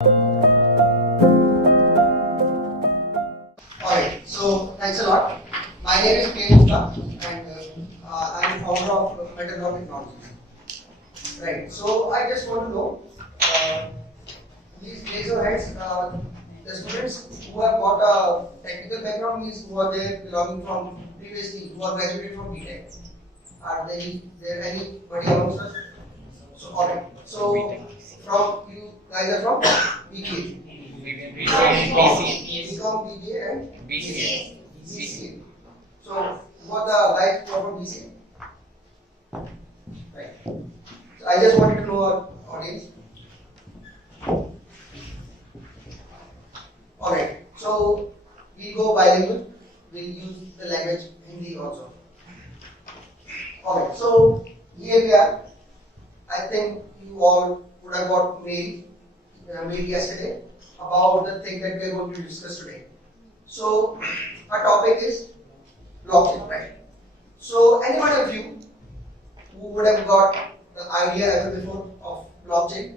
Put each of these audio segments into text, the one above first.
Alright, so thanks a lot. My name is K. Gupta and I am founder of Metalog Technologies. Right, so I just want to know, please raise your hands, the students who have got a technical background, means who are there belonging from previously, who are graduated from BTech. Are there anybody amongst us? So, alright, so from you guys are from BBA. BCom, BBA and BCA. So, what the guys from BCA? Right. So, I just wanted to know our audience. Alright, so we go bilingual. We'll use the language Hindi also. Alright, so here we are. I think you all would have got mail yesterday about the thing that we are going to discuss today. So, our topic is blockchain, right? So, any one of you who would have got the idea ever before of blockchain?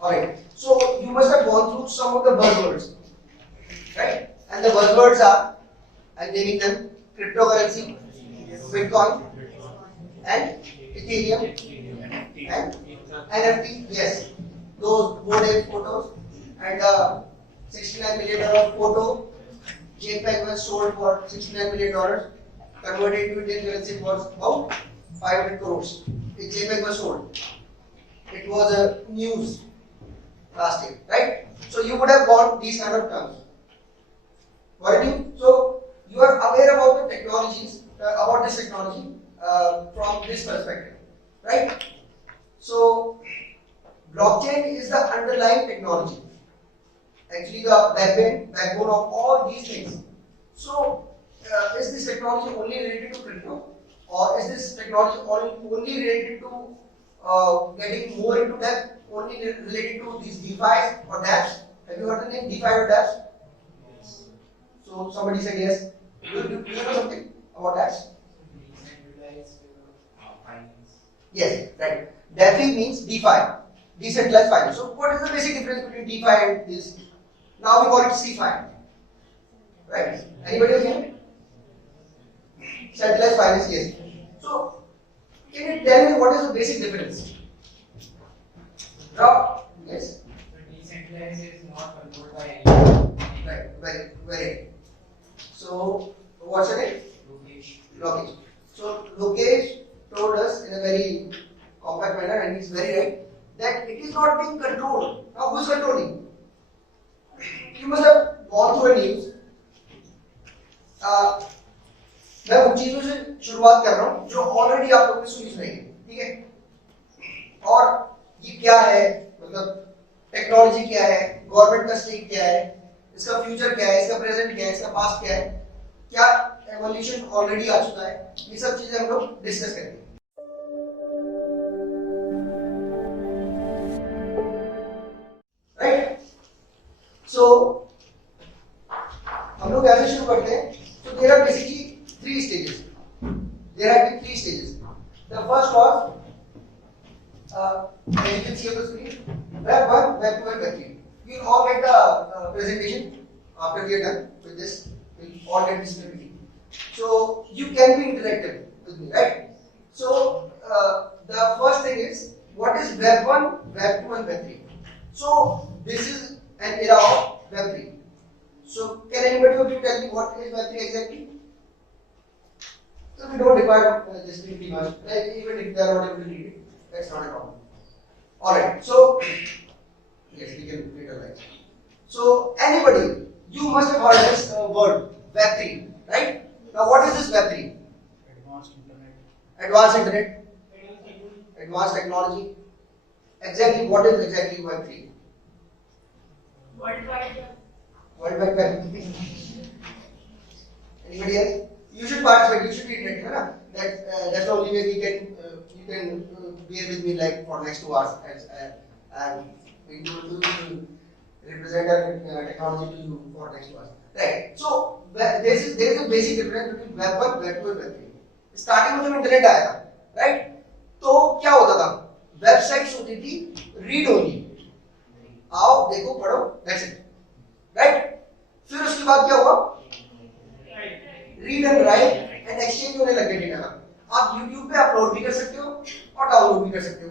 Alright, so you must have gone through some of the buzzwords, right? And the buzzwords are, I'm naming them, cryptocurrency, Bitcoin, and Ethereum, and NFT, yes, those board photos, and $69 million photo, JPEG was sold for $69 million, converted to Indian currency was about 500 crores. The JPEG was sold. It was a news last year, right? So you would have got these kind of terms. What you? So you are aware about the technologies, about this technology from this perspective, right? So blockchain is the underlying technology, actually the backbone of all these things. So is this technology only related to crypto, or is this technology only related to getting more into depth, only related to these DeFi or dApps? Have you heard the name DeFi or dApps? Yes. So somebody said yes. Do you know something about dApps? Yes, right. DeFi means DeFi, decentralized finance. So what is the basic difference between DeFi and this? Now we call it CeFi. Right? Anybody else here? Centralized finance, yes. So can you tell me what is the basic difference? Rob? Yes. The decentralized is not controlled by anyone. Right, very. So what's your name? Lokesh. So Lokesh told us in a very compact manner, and he's very right, that it is not being controlled. Now who is controlling? You must have gone through a news. मैं उन चीजों से शुरुआत कर रहा हूँ जो already आप लोगों ने सुनी सुनाई है, ठीक है? और ये क्या है, मतलब टेक्नोलॉजी क्या है, गवर्नमेंट का स्टेक क्या है, इसका फ्यूचर क्या है, इसका प्रेजेंट क्या है, इसका पास्ट क्या है, क्या एवोल्यूशन ऑलरेडी आ चुका है, ये सब चीजें हम लोग डिस्कस करेंगे. राइट? सो हम लोग ऐसे शुरू करते हैं. So there are basically three stages. There have been three stages. The first was, as you can see on the screen, Web 1, Web 2 and Web 3. You will all get the presentation after we are done with this. We will all get this PPT. So you can be interactive with me, right? So the first thing is, what is Web 1, Web 2 and Web 3? So this is an era of Web 3. So can anybody of you tell me what is Web 3 exactly? So we don't require this pretty much. Like, even if they are not able to read it, that's not a problem. Alright, so yes, we can read it like. So anybody, you must have heard this word Web 3, right? Now what is this Web 3? Advanced internet. Advanced internet. Advanced technology. Exactly what is exactly Web 3? Worldwide. Worldwide Web. Anybody else? You should participate. You should be interactive, right? That's the only way we can. You can bear with me like for next 2 hours as I'm going to represent our technology to you for next 2 hours. Right. So there is a basic difference between Web 1, Web 2 and Web 3. Starting में जब internet आया था, right? तो क्या होता था? Websites होती थी रीड ओनली, आओ देखो पढ़ो दैट्स इट, राइट। फिर उसके बाद क्या हुआ, read and right and exchange होने लगे डेटा का। आप YouTube पे अपलोड भी कर सकते हो और डाउनलोड भी कर सकते हो,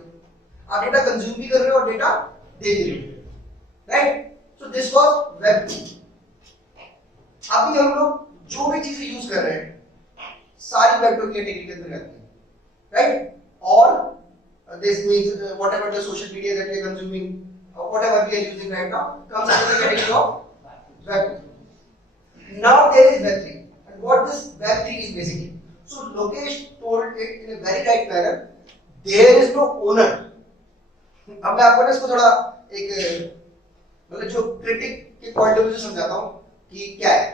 आप डेटा कंज्यूम भी कर रहे हो और डेटा दे भी रहे हो, right. So this was web 2। अभी हम लोग जो भी चीजें यूज कर रहे हैं सारी वेब 2 कैटेगरी के अंदर आती है, राइट। और this means whatever the social media that we are consuming, whatever we are using right now comes under the category of web 2. Now there is web 3, and what this web 3 is basically, so Lokesh told it in a very right manner, there is no owner. अब मैं आपको ना इसको थोड़ा एक मतलब जो critic के पॉइंट ऑफ व्यू से समझाता हूँ कि क्या है।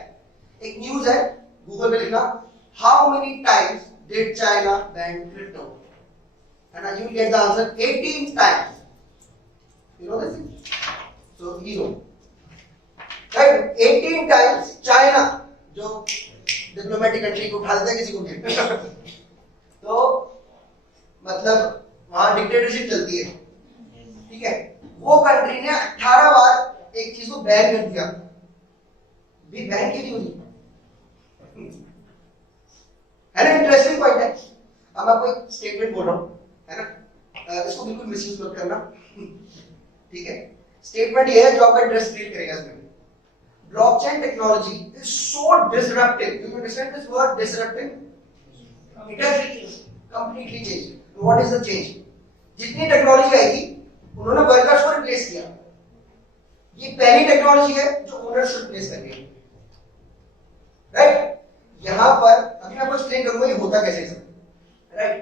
एक न्यूज है, गूगल पे लिखना how many times did China ban crypto, and you get the answer 18 times. You know this thing? So you know, right? 18 times China जो डिप्लोमेटिक कंट्री को उठा देता है किसी को भी तो मतलब वहां डिक्टेटरशिप चलती है, ठीक है। वो कंट्री ने 18 बार एक चीज को बैन कर दिया, भी बैन क्यों नहीं हुई, है ना। इंटरेस्टिंग पॉइंट है। अब मैं आपको एक स्टेटमेंट बोल रहा हूं, है ना, इसको बिल्कुल मिसयूज मत करना, ठीक है। स्टेटमेंट ये है जो आपका इंटरेस्ट क्रिएट करेगा इसमें। Blockchain technology is so disruptive, you understand this word disruptive, it has completely change. What is the change? जितनी टेक्नोलॉजी आएगी उन्होंने वर्कर्स को रिप्लेस किया, ये पहली टेक्नोलॉजी है जो ओनर्स को रिप्लेस कर रही है, राइट। यहां पर अभी मैं आपको एक्सप्लेन करूंगा ये होता कैसे है, राइट।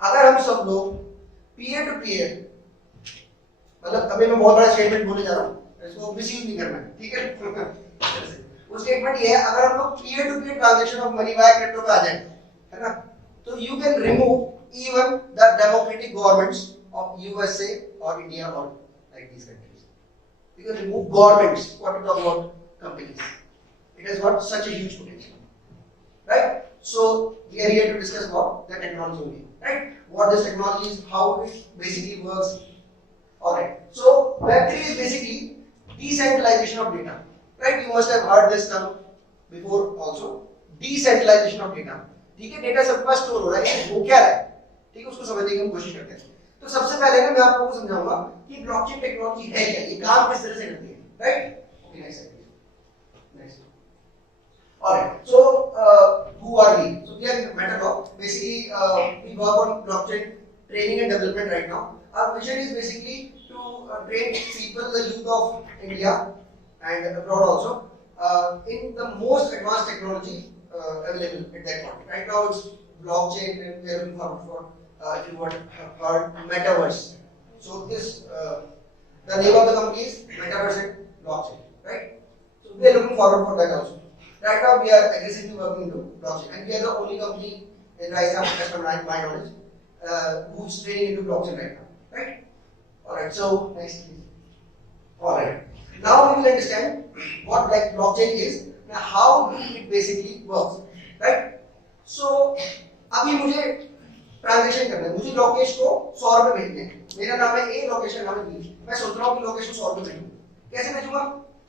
अगर हम सब लोग पीयर टू पीयर, मतलब अभी मैं बहुत बड़ा स्टेटमेंट बोलने जा रहा हूं, इसको मिसयूज नहीं करना है, ठीक है। वो स्टेटमेंट ये है, अगर हम लोग peer to peer transaction of money via crypto पे आ जाए, है ना, तो you can remove even the democratic governments of USA और इंडिया और like these countries. You can remove governments, what we talk about companies, it has got such a huge potential, right. So we are here to discuss about the technology only, right? What this technology is, how it basically works. Alright, so Web3 is basically decentralization of data, right? You must have heard this term before also, decentralization of data, ठीक है। Data सबके पास store हो रहा है, वो क्या है, ठीक है, उसको समझने की हम कोशिश करते हैं। तो सबसे पहले ना मैं आपको समझाऊंगा कि ब्लॉकचेन टेक्नोलॉजी है क्या, ये काम किस तरह से करती है, right. Okay, next. Alright, so who are we? So we are Matterlog. Basically, we work on blockchain training and development right now. Our vision is basically to train people, the youth of India and abroad also, in the most advanced technology available at that point. Right now, it's blockchain, and we are looking forward for if you want heard metaverse. So this the name of the company is Metaverse and Blockchain, right? So we are looking forward for that also. Right now, we are aggressively working into blockchain, and we are the only company in Rajasthan, as per my knowledge, who's training into blockchain right now, right? All right. So next, please. All right. Now we will understand what like blockchain is. Now, how do it basically works, right? So अभी मुझे transaction करना है, मुझे लोकेश को 100 रुपए भेजने हैं। मेरा नाम है ए, लोकेश का नाम है बी। मैं सोच रहा हूँ कि लोकेश को 100 रुपए भेजूँ, कैसे भेजूंगा?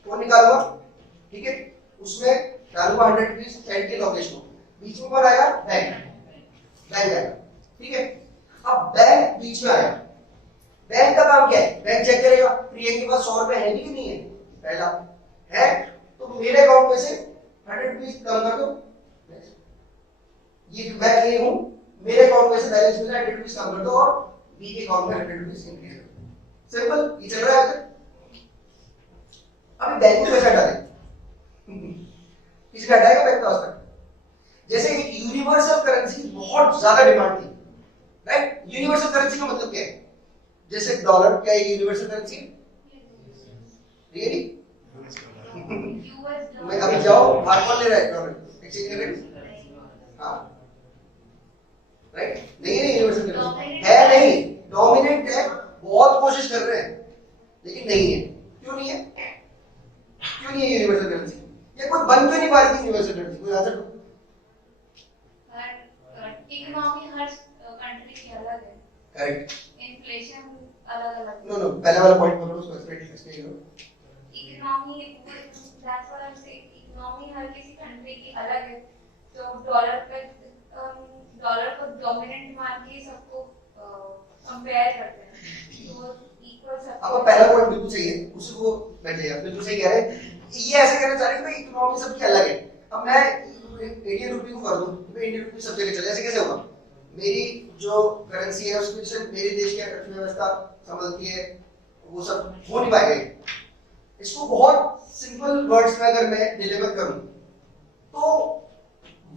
फोन निकालूंगा, ठीक है, उसमें डालूंगा 100 रुपीज सेंड के लोकेश को, बीच में कौन आएगा? बैंक आएगा, ठीक है। अब बैंक बीच में आया, बैंक का काम क्या है? बैंक चेक करेगा प्रियंका के पास 100 रुपए है भी कि नहीं है, पहला है तो मेरे अकाउंट में से 100 रुपीज कम कर दो, ये मैं ये हूं, मेरे अकाउंट में से बैलेंस में 100 रुपीज कम कर दो और बी के अकाउंट में 100 रुपीज इंक्रीज कर दो। सिंपल, ये चल रहा है। अभी बैंक में पैसा डाले, किसी का हटाएगा बैंक का उसका? जैसे एक यूनिवर्सल करेंसी बहुत ज्यादा डिमांड थी, राइट। यूनिवर्सल करेंसी का मतलब क्या है? जैसे डॉलर, क्या है यूनिवर्सल करेंसी? रियली? मैं अभी जाओ, बाहर कौन ले रहा है डॉलर एक्सचेंज कर रहे? हाँ, राइट। नहीं है यूनिवर्सल करेंसी, है नहीं, डोमिनेंट है, बहुत कोशिश कर रहे हैं लेकिन नहीं है। क्यों नहीं है? क्यों नहीं है यूनिवर्सल करेंसी? ये कोई बन क्यों नहीं पा रही थी यूनिवर्सल करेंसी? कोई आंसर दो। इकोनॉमी हर कंट्री की अलग है, करेक्ट। इन्फ्लेशन वाला पॉइंट बोलो उसको एक्सप्लेन करो। Economy, that's what I am saying, economy हर किसी कंट्री की अलग है, तो डॉलर को डोमिनेंट मान के सबको कंपेयर करते हैं, तो इक्वल सब। आपका पहला पॉइंट बिल्कुल सही है, उसको बैठ जाइए, बिल्कुल सही कह रहे हैं। ये ऐसे कहना चाह रहे हैं कि भाई इकोनॉमी सबकी अलग है। अब मैं इंडियन रुपी को कर दूं तो इंडियन रुपी सब जगह चले, ऐसे कैसे होगा? मेरी जो करेंसी है उसकी वजह से मेरे देश की अर्थव्यवस्था संभलती है, वो सब हो नहीं पाएगा। इसको बहुत सिंपल वर्ड्स में अगर मैं डिलीवर करूं तो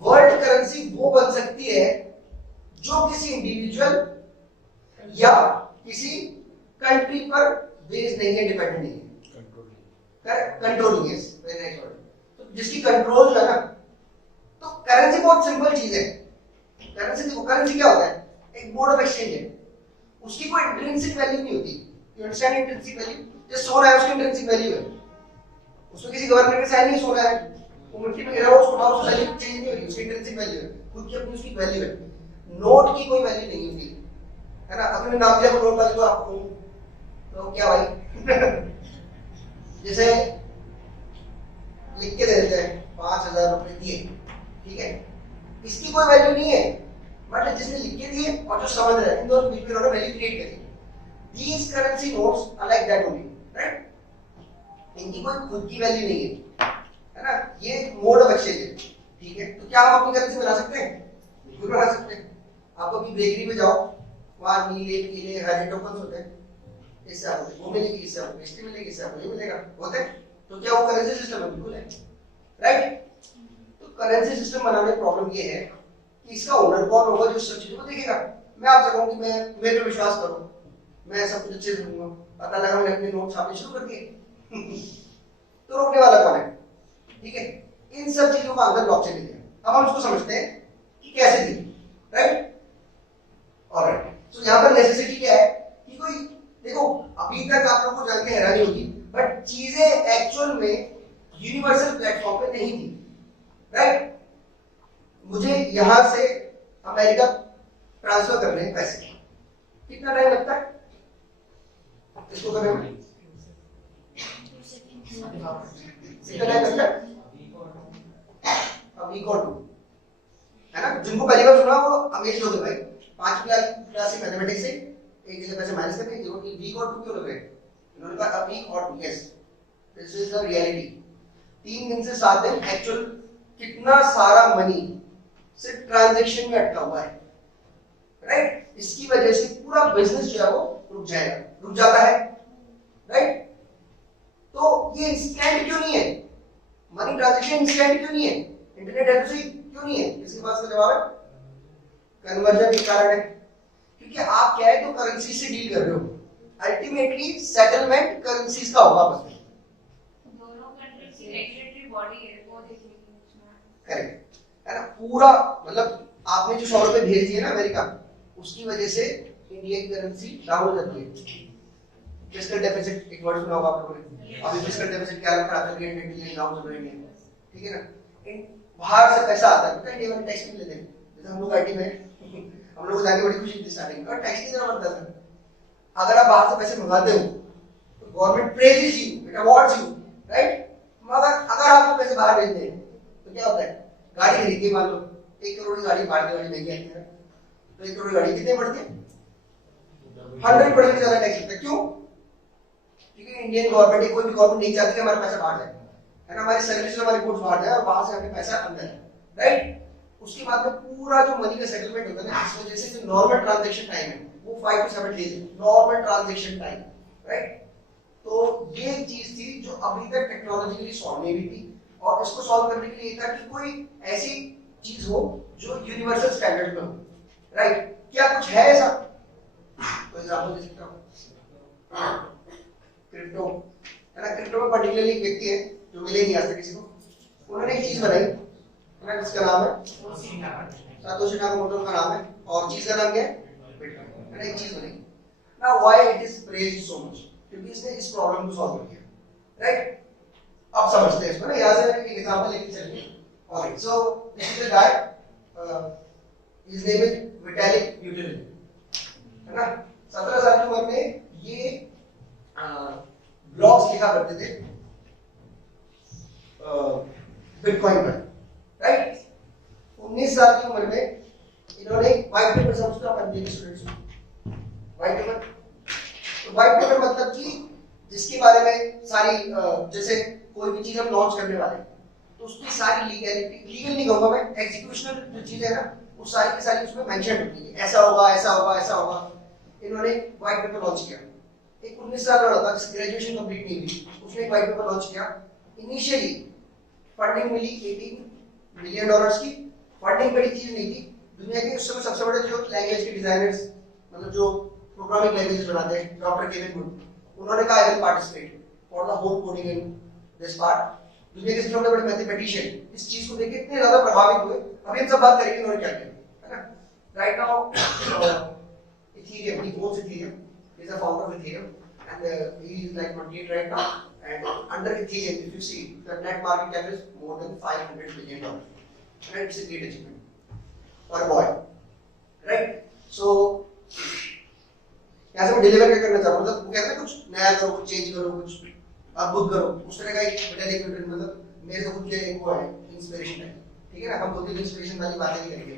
वर्ल्ड करेंसी वो बन सकती है जो किसी इंडिविजुअल या किसी कंट्री पर बेस्ड नहीं है, डिपेंडेंट नहीं है, कंट्रोल नहीं है, वेरी नाइस वर्ड। तो जिसकी कंट्रोल जो है ना, तो करेंसी बहुत सिंपल चीज है। करेंसी क्या होता है? एक मोड ऑफ एक्सचेंज है, उसकी कोई इंट्रिंसिक वैल्यू नहीं होती। You understand intrinsic value? जैसे सोना है, उसकी इंट्रिंसिक वैल्यू है, उसमें किसी गवर्नमेंट के साइन नहीं सोना है, वो मिट्टी में गिरा हुआ उसको उठाओ, उसकी वैल्यू चेंज नहीं होगी, उसकी इंट्रिंसिक वैल्यू है, खुद की अपनी उसकी वैल्यू है। नोट की कोई वैल्यू नहीं होती है ना। अगर मैं नाम लिया नोट वाले तो आपको तो क्या भाई जैसे लिख के दे देते हैं 5,000 रुपए दिए, ठीक है, इसकी कोई वैल्यू नहीं है, बट जिसने लिख के दिए और जो समझ रहा है, इन दोनों बीच में उन्होंने वैल्यू क्रिएट करी। These currency notes are like that only, right? इनकी कोई खुद की वैल्यू नहीं है ना, ये मोड ऑफ एक्सचेंज है, ठीक है। तो क्या हम अपनी करेंसी बना सकते हैं? बिल्कुल बना सकते हैं। आप अभी बेकरी में जाओ, वहां नीले पीले हरे टोकन्स होते हैं, इससे आपको वो मिलेगी, इससे आपको पेस्ट्री मिलेगी, इससे आपको ये मिलेगा, होते हैं। तो क्या वो करेंसी सिस्टम है? बिल्कुल है, राइट। तो करेंसी सिस्टम बनाने में प्रॉब्लम ये है कि इसका ओनर कौन होगा जो सब चीजों को देखेगा। मैं आपसे कहूँ कि मैं मेरे पे विश्वास करो, मैं सब कुछ अच्छे से दूंगा, पता लगा मैंने अपने नोट छापने शुरू कर दिए तो रोकने वाला कौन है? ठीक है, इन सब चीजों का आंसर ब्लॉकचेन ने दिया। अब हम इसको समझते हैं कि कैसे दी, राइट। ऑलराइट, सो यहां पर नेसेसिटी क्या है कि कोई देखो, अभी तक आप लोगों को जान के हैरानी होगी, बट चीजें एक्चुअल में यूनिवर्सल प्लेटफॉर्म पे नहीं थी, राइट। मुझे यहां से अमेरिका ट्रांसफर करने हैं पैसे, कितना टाइम लगता है इसको करने में? कितना टाइम लगता है? वीक और 2, है ना। जिनको पहली बार सुना वो अमेज हो गए भाई, 5 क्लास से मैथमेटिक्स से एक जगह पैसे माइनस करके जीरो की वीक और 2 क्यों लग रहे हैं? इन्होंने कहा अ वीक और 2, yes this is the reality. 3 दिन से 7 दिन एक्चुअल कितना सारा मनी सिर्फ ट्रांजैक्शन में अटका हुआ है, राइट। इसकी वजह से पूरा बिजनेस जो है वो रुक जाएगा, रुक जाता है, राइट। तो ये इंस्टेंट क्यों नहीं है? मनी ट्रांजैक्शन इंस्टेंट क्यों नहीं है? इंटरनेट है तो सही, क्यों नहीं है? इसके पास का जवाब है कन्वर्जन के कारण है। क्योंकि आप क्या है तो करेंसी से डील कर रहे हो, अल्टीमेटली सेटलमेंट करेंसीज का होगा आपस में। दोनों कंट्री की रेगुलेटरी बॉडी है, वो देखेगी उसमें। करेक्ट है ना। पूरा मतलब आपने जो 100 रुपए भेज दिए ना अमेरिका, उसकी वजह से इंडिया की करेंसी डाउन हो जाती है। फिस्कल डेफिसिट एक वर्ड सुना होगा आप लोगों ने, अभी फिस्कल डेफिसिट क्या रखा है? 38 ट्रिलियन डाउन हो रही है, ठीक है ना। बाहर से पैसा आता है, पता है इंडिया में टैक्स नहीं लेते। जैसे हम लोग आईटी में हम लोग को जाके बड़ी खुशी थी स्टार्टिंग में, और टैक्स नहीं देना पड़ता था। अगर आप बाहर से पैसे मंगाते हो तो government praises you, it awards you, right. मगर अगर आपको पैसे बाहर भेजते हैं तो क्या होता है? गाड़ी खरीदनी, मान लो 1 करोड़ की गाड़ी, बाहर की गाड़ी महंगी आती है, तो 1 करोड़ की गाड़ी कितने पड़ती है? 100% ज्यादा टैक्स लगता है। क्यों? क्योंकि इंडियन गवर्नमेंट, कोई भी गवर्नमेंट नहीं चाहती कि हमारा पैसा बाहर जाए, है ना। हमारी सर्विस, हमारी गुड्स बाहर जाए और बाहर से हमें पैसा अंदर है, राइट। उसके बाद में पूरा जो मनी का सेटलमेंट होता है ना, इस वजह से जो नॉर्मल ट्रांजैक्शन टाइम है वो 5 to 7 डेज है, नॉर्मल ट्रांजैक्शन टाइम, राइट। तो ये चीज थी जो अभी तक टेक्नोलॉजिकली सॉल्व नहीं हुई थी, और इसको सॉल्व करने के लिए था कि कोई ऐसी चीज हो जो यूनिवर्सल स्टैंडर्ड में हो, राइट। क्या कुछ है ऐसा? कोई एग्जांपल दे सकता हूं? क्रिप्टो, है ना। क्रिप्टो में पर्टिकुलरली एक व्यक्ति है जो मिले नहीं आज तक किसी को, उन्होंने एक चीज बनाई, है ना, जिसका नाम है सातोशी नाकामोटो का नाम है, और चीज का नाम क्या है? बिटकॉइन, है ना। एक चीज बनाई ना, why it is praised so much? क्योंकि इसने इस प्रॉब्लम को सॉल्व किया, राइट। अब समझते हैं इसको ना, यहां से एक एग्जांपल लेके चलेंगे। Alright, so this is the guy, his name is Vitalik Buterin, है ना। 17 साल की उम्र में ये ब्लॉक्स लिखा करते थे बिटकॉइन पर, राइट? 19 साल की उम्र में इन्होंने व्हाइट पेपर समझता बनने के स्टूडेंट्स को व्हाइट पेपर। तो व्हाइट पेपर मतलब कि जिसके बारे में सारी जैसे कोई भी चीज हम लॉन्च करने वाले हैं तो उसकी सारी लीगलिटी, लीगल नहीं कहूंगा मैं, एग्जीक्यूशनल जो चीज है ना वो सारी की सारी उसमें मेंशन होती है, ऐसा होगा ऐसा होगा ऐसा होगा। इन्होंने व्हाइट पेपर लॉन्च किया। एक 19 साल का लड़का जिसकी ग्रेजुएशन कंप्लीट नहीं हुई उसने एक व्हाइट पेपर लॉन्च किया। इनिशियली फंडिंग मिली $18 मिलियन की। फंडिंग बड़ी चीज नहीं थी, दुनिया के उस समय सबसे बड़े जो लैंग्वेज के डिजाइनर्स मतलब जो प्रोग्रामिंग लैंग्वेजेस बनाते हैं, डॉक्टर केविन वुड, उन्होंने कहा I will participate for the whole coding in this part. दुनिया के सबसे बड़े मैथमेटिशियन इस चीज को देख के इतने ज्यादा प्रभावित हुए। अभी हम सब बात करेंगे उन्होंने क्या किया, है ना? Right now Ethereum, he owns Ethereum, he is a founder of Ethereum and he is like 28 right now, and under Ethereum if you see the net market cap is more than $500 billion, and it's a great achievement for a boy, right? So यहाँ से मैं deliver क्या करना चाह रहा हूँ, मतलब वो कहते हैं कुछ नया करो, कुछ चेंज करो, कुछ अद्भुत करो, उस तरह का एक बेटा मतलब मेरे को खुद के एक वो है इंस्पिरेशन है, ठीक है ना? हम खुद इंस्पिरेशन वाली बातें नहीं करेंगे,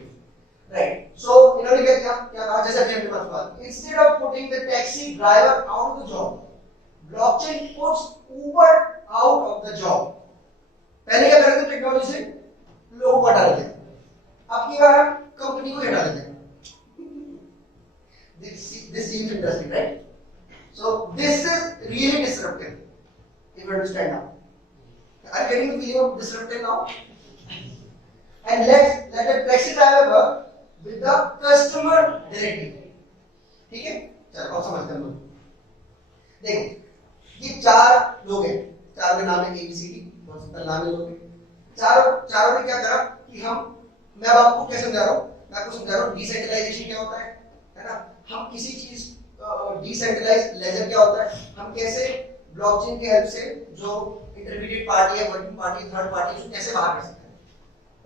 राइट? सो इन्होंने क्या किया, क्या कहा, जैसे अभी हमने बात की, instead of putting the taxi driver out of the job, blockchain puts Uber out of the job. पहले क्या कर रहे थे टेक्नोलॉजी से लोगों को हटा रहे थे, अब क्या कर कंपनी को हटा देते हैं। This seems interesting, right? So this is really disruptive. If you understand now, are you getting the feeling of disruptive now? And let the taxi driver work with the customer directly. ठीक है? चलो और समझते हैं लोग। देखो ये चार लोग हैं, चार के नाम है ABCD, बहुत सिंपल नाम है लोगों के। चारों ने क्या करा कि मैं अब आपको क्या समझा रहा हूँ, मैं आपको समझा रहा हूँ डिसेंट्रलाइजेशन क्या होता है ना? हम किसी चीज डिसेंट्रलाइज लेजर क्या होता है, हम कैसे ब्लॉकचेन की हेल्प से जो इंटरमीडिएट पार्टी है, वर्किंग पार्टी, थर्ड पार्टी, उसको कैसे बाहर कर सकते हैं,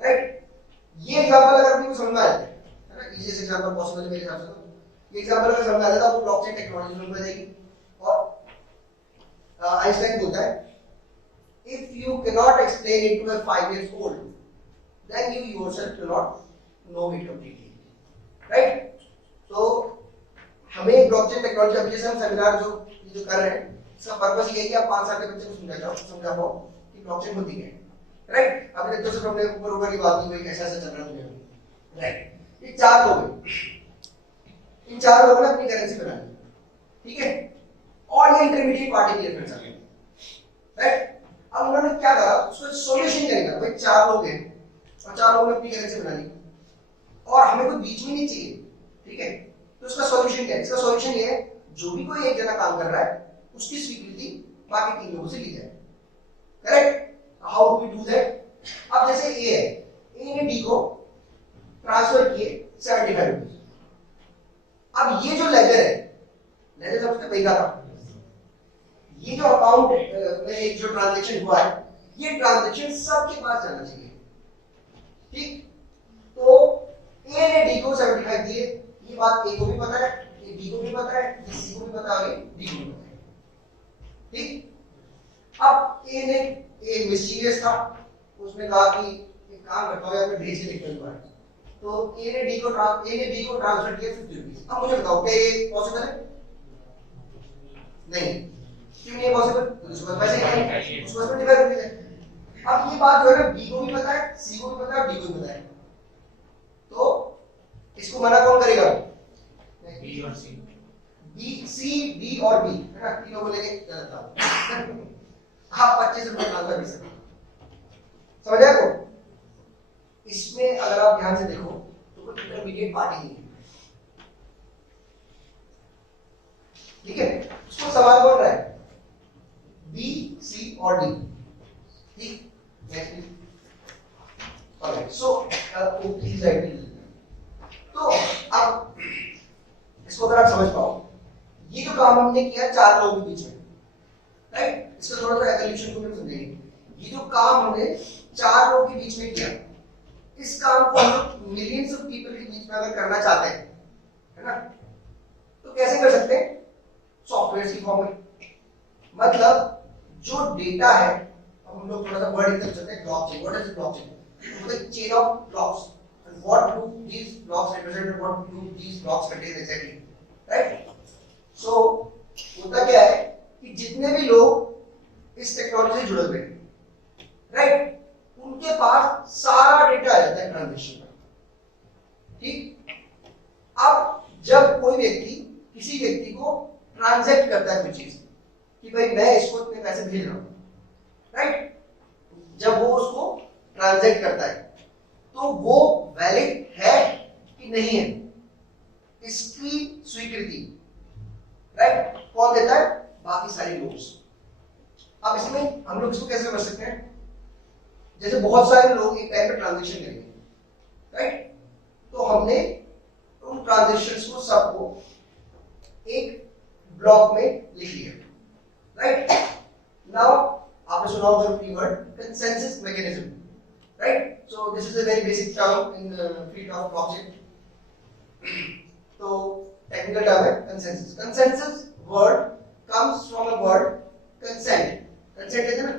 राइट? ये एग्जांपल अगर आपको समझ में आ जाए, है ना, इजीएस्ट एग्जांपल पॉसिबल मेरे हिसाब से, तो ये एग्जांपल अगर समझ में आ जाए तो आपको ब्लॉकचेन टेक्नोलॉजी समझ में आ जाएगी। और आइंस्टाइन बोलता है if you cannot explain it to a 5 years old then you yourself do not know it completely, right? So हमें ब्लॉकचेन टेक्नोलॉजी अभी जैसे हम सेमिनार जो कर रहे हैं इसका पर्पस ये है कि आप 5 साल के बच्चे को समझा पाओ कि ब्लॉकचेन होती है, राइट? अभी तक तो सिर्फ हमने ऊपर की बात की, कैसा चल रहा है दुनिया में, राइट? ये चार लोग हैं, इन चार लोगों ने अपनी करेंसी बना ली, ठीक है? और ये इंटरमीडिएट पार्टी क्लियर कर सकते हैं, राइट? अब उन्होंने क्या करा, उसको सॉल्यूशन करेगा। भाई चार लोग हैं और चार लोगों ने अपनी करेंसी बना ली और हमें कोई बीच में नहीं चाहिए, ठीक है? तो इसका सॉल्यूशन क्या है? इसका सॉल्यूशन ये है जो भी कोई एक जना काम कर रहा है उसकी स्वीकृति बाकी 3 लोगों से ली जाए, correct? How do we do that? अब जैसे ए है, ए ने डी को ट्रांसफर किए 75 रुपीज। अब ये जो लेजर है, लेजर सबसे पैसा था, ये जो अकाउंट में एक जो ट्रांजैक्शन हुआ है, ये ट्रांजैक्शन सबके पास जाना चाहिए, ठीक? तो ए ने डी को 75 दिए, ये बात ए को भी पता है, ये डी को भी पता है, ये सी को भी पता है, डी को भी पता है, ठीक? अब ए ने एक मिस्टीरियस था, उसने कहा कि एक काम करता हूं, मैं भेज के लिखता हूं, तो ए ने डी को ट्रांसफर किया 50 रुपीज। अब मुझे बताओ क्या ये पॉसिबल है? नहीं, क्यों नहीं पॉसिबल? उसके पास पैसे नहीं है, उसके पास 25 रुपीज है। अब ये बात जो है ना, बी को भी पता है, सी को भी पता है और डी को भी पता है, तो इसको मना कौन करेगा? बी और सी, बी, सी, डी और बी, है ना, तीनों को लेके चलता हूं। आप 25 रुपए ट्रांसफर कर सकते, समझ आया को? इसमें अगर आप ध्यान से देखो तो कोई इंटरमीडिएट पार्टी नहीं है, ठीक है? उसको सवाल कौन रहा है? बी, सी और डी, ठीक? Next, alright, so please right. तो अब इसको अगर आप समझ पाओ, ये जो काम हमने किया 4 लोगों के बीच में, राइट? इसका थोड़ा सा एवोल्यूशन को हम समझेंगे। ये जो काम हमने 4 लोगों के बीच में किया, इस काम को हम मिलियंस ऑफ पीपल के बीच में अगर करना चाहते हैं, है ना, तो कैसे कर सकते हैं? सॉफ्टवेयर की फॉर्म में, मतलब जो डेटा है, अब हम लोग थोड़ा सा वर्ड इधर चलते हैं, ब्लॉकचेन. What is blockchain? मतलब chain of blocks. And what do these blocks represent and what do these blocks contain exactly, right? So होता क्या है कि जितने भी लोग इस टेक्नोलॉजी से जुड़े हुए हैं, राइट, उनके पास सारा डेटा आ जाता है ट्रांजेक्शन का. ठीक. अब जब कोई व्यक्ति किसी व्यक्ति को ट्रांजैक्ट करता है कोई चीज कि भाई मैं इसको इतने पैसे भेज रहा हूं, राइट, जब वो उसको ट्रांजैक्ट करता है तो वो वैलिड है कि नहीं है, इसकी स्वीकृति, राइट, कौन देता है? बाकी सारे नोड्स. अब इसमें हम लोग इसको कैसे समझ सकते हैं? जैसे बहुत सारे लोग एक टाइम पे ट्रांजैक्शन करेंगे, राइट, तो हमने उन ट्रांजैक्शंस को सबको एक ब्लॉक में लिख लिया, राइट. नाउ आपने सुना होगा keyword consensus mechanism, right? So this is a very basic term in the field of blockchain. तो technical term है consensus. Consensus word comes from a word consent. Consent है ना?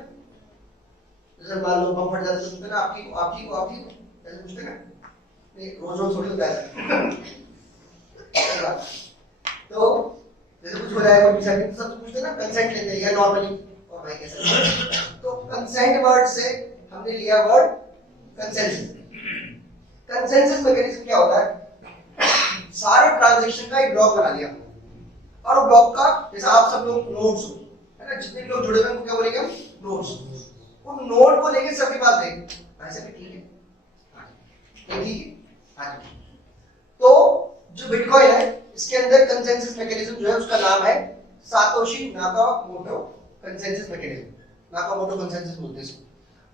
जैसे मान लो हम फट जाते हैं ना, आपकी ऐसे पूछते हैं ना, नहीं रोज थोड़ी होता है. तो जैसे कुछ हो जाएगा कोई सेटिंग तो सब पूछते हैं ना, कंसेंट लेते हैं या नॉर्मली, और भाई कैसा. तो कंसेंट वर्ड से हमने लिया वर्ड कंसेंसस. कंसेंसस मैकेनिज्म क्या होता है? सारे ट्रांजैक्शन का एक ब्लॉक बना लिया, और वो ब्लॉक का, जैसे आप सब लोग नोड्स हो, है ना, जितने लोग जुड़े हुए हैं उनको क्या बोलेंगे हम? नोड्स. उन नोड को लेके सबके पास देंगे, ऐसे भी ठीक है, ठीक है. हाँ. तो जो बिटकॉइन है इसके अंदर कंसेंसस मैकेनिज्म जो है उसका नाम है Satoshi Nakamoto consensus mechanism. Nakamoto consensus बोलते हैं इसको.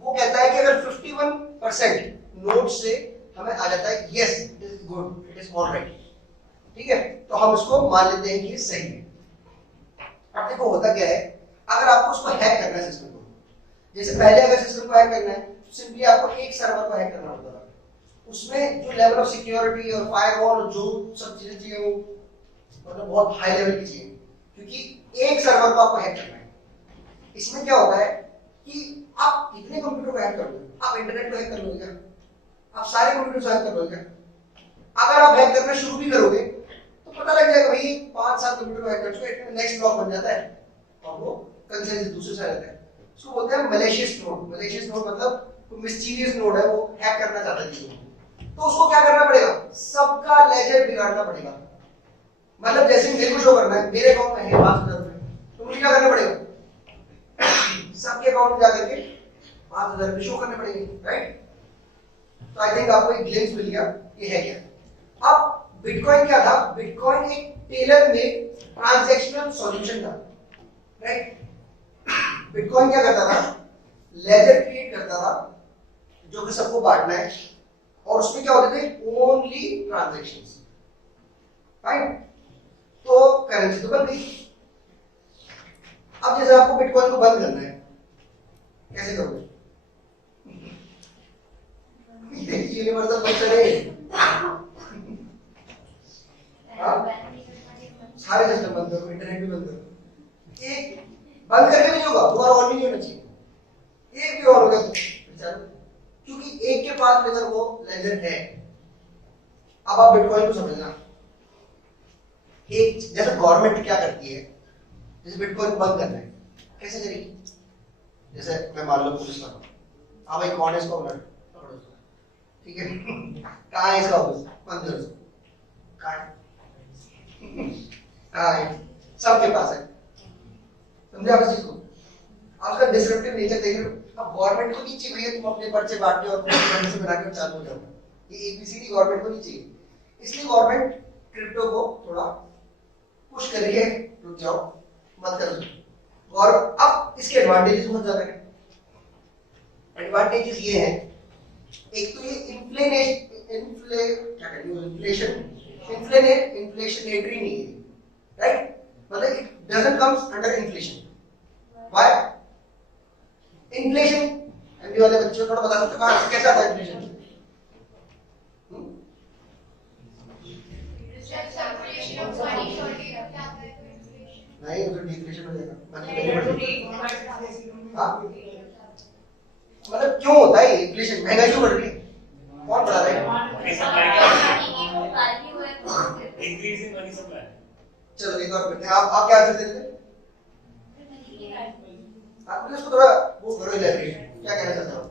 वो कहता है कि अगर 51% नोड से हमें आ जाता है yes it is good, it is alright, ठीक है, तो हम उसको मान लेते हैं कि ये सही है. अब देखो होता क्या है, अगर आपको उसको हैक करना है सिस्टम को, जैसे पहले अगर सिस्टम को हैक करना है तो सिंपली आपको एक सर्वर को हैक करना होता था. उसमें जो लेवल ऑफ सिक्योरिटी और फायरवॉल जो सब चीजें चाहिए वो मतलब बहुत हाई लेवल की चाहिए, क्योंकि एक सर्वर को आपको हैक करना है. इसमें क्या होता है कि आप कितने कंप्यूटर को हैक कर लोगे? आप इंटरनेट को हैक कर लोगे क्या? आप सारे कंप्यूटर को हैक कर लोगे क्या? अगर आप हैक करना शुरू भी करोगे तो पता लग जाएगा भाई 5-7 कंप्यूटर को हैक कर चुके, नेक्स्ट ब्लॉक बन जाता है और वो कंसेंसस दूसरे से रहता है. इसको बोलते हैं मैलिशियस नोड. मैलिशियस नोड मतलब कोई मिस्टीरियस नोड है, वो हैक करना चाहता है चीजों को, तो उसको क्या करना पड़ेगा? सबका लेजर बिगाड़ना पड़ेगा. मतलब जैसे मेरे को शो करना है मेरे अकाउंट में है 5,000 रुपए, तो मुझे क्या करना पड़ेगा? सबके अकाउंट में जाकर के 5,000 रुपए शो करने पड़ेंगे, राइट. तो आई थिंक आपको एक ग्लिम्स मिल गया ये है क्या. अब बिटकॉइन क्या था? बिटकॉइन एक टेलर मेड ट्रांजैक्शनल सॉल्यूशन था, राइट. बिटकॉइन क्या करता था? लेजर क्रिएट करता था जो कि सबको बांटना है, और उसमें क्या होते थे? Only transactions, right. तो करेंसी तो बन गई. अब जैसे आपको बिटकॉइन को बंद करना है, कैसे करोगे? यूनिवर्सल फंक्शन है. सारे सिस्टम बंद करो, इंटरनेट भी बंद करो. एक बंद करके नहीं होगा, दोबारा ऑन नहीं होना चाहिए. एक भी और होगा तो क्योंकि एक के पास अगर वो लेजर है. अब आप बिटकॉइन को समझना, एक जैसे गवर्नमेंट क्या करती है, जैसे बिटकॉइन बंद करना है कैसे करेगी? जैसे मैं मान लो पुलिस वाला, हाँ भाई कौन है इसका ओनर, पकड़ो इसको, ठीक है. कहाँ है इसका ऑफिस? बंद करो इसको. कहाँ है? सबके पास है. समझे आप इस चीज को? आप उसका डिस्क्रिप्टिव नेचर देख रहे हो. अब गवर्नमेंट को नहीं चाहिए भैया तुम अपने पर्चे बांट के और से बना के चालू हो जाओ. ये एबीसीडी गवर्नमेंट को नहीं चाहिए. इसलिए गवर्नमेंट क्रिप्टो को थोड़ा पुश कर रही है, रुक जाओ मत करो. और अब इसके एडवांटेजेस बहुत ज्यादा है. एडवांटेजेस ये है, एक तो ये इन्फ्लेशनरी नहीं है, राइट. मतलब it doesn't comes under inflation. Why? Inflation MB वाले बच्चों को थोड़ा बता सकते हो कैसे आता है इन्फ्लेशन? नहीं वो तो डिक्रीशन हो जाएगा, हाँ मतलब क्यों होता है इन्फ्लेशन, महंगाई क्यों बढ़ रही है, कौन बढ़ा रहा है? Increasing money supply. चलो एक और करते हैं, आप क्या आंसर दे रहे थे? आप इसको थोड़ा वो करो इलैबोरेट, क्या कहना चाहते हो?